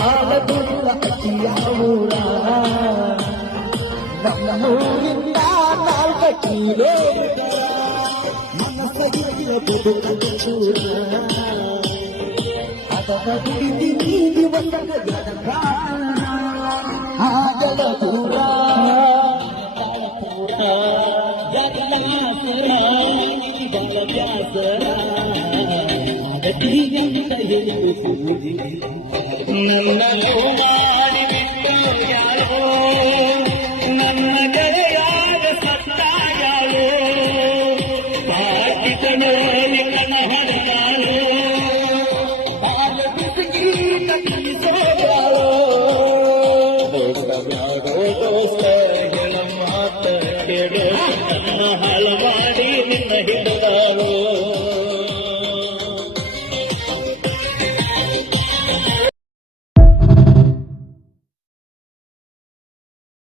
ಬಾಳದುಲ್ಲ ಅತಿಯಾವೂರ ನಮ್ಮೂರಿಂದ 4 kilometre ಮನಸ್ಸಿಗೆ ಬದುಕಲು ದೂರ ಅದರ ದುಡಿದಿ ದಿವಸದ ಆಗಲ ದೂರ ನನ್ನ ಮಾಡಿ ಬಿಟ್ಟು ಯಾರೋ ನನ್ನ ಕರೆಯಾಗ ಸತ್ತ ಯಾರೋ ಪಾಕಿತನೋ ನಿನ್ನ ಹೊರಗಾರೋ ಬಾಲ ಬಿಸಿಗೀತ ಕಿಸೋ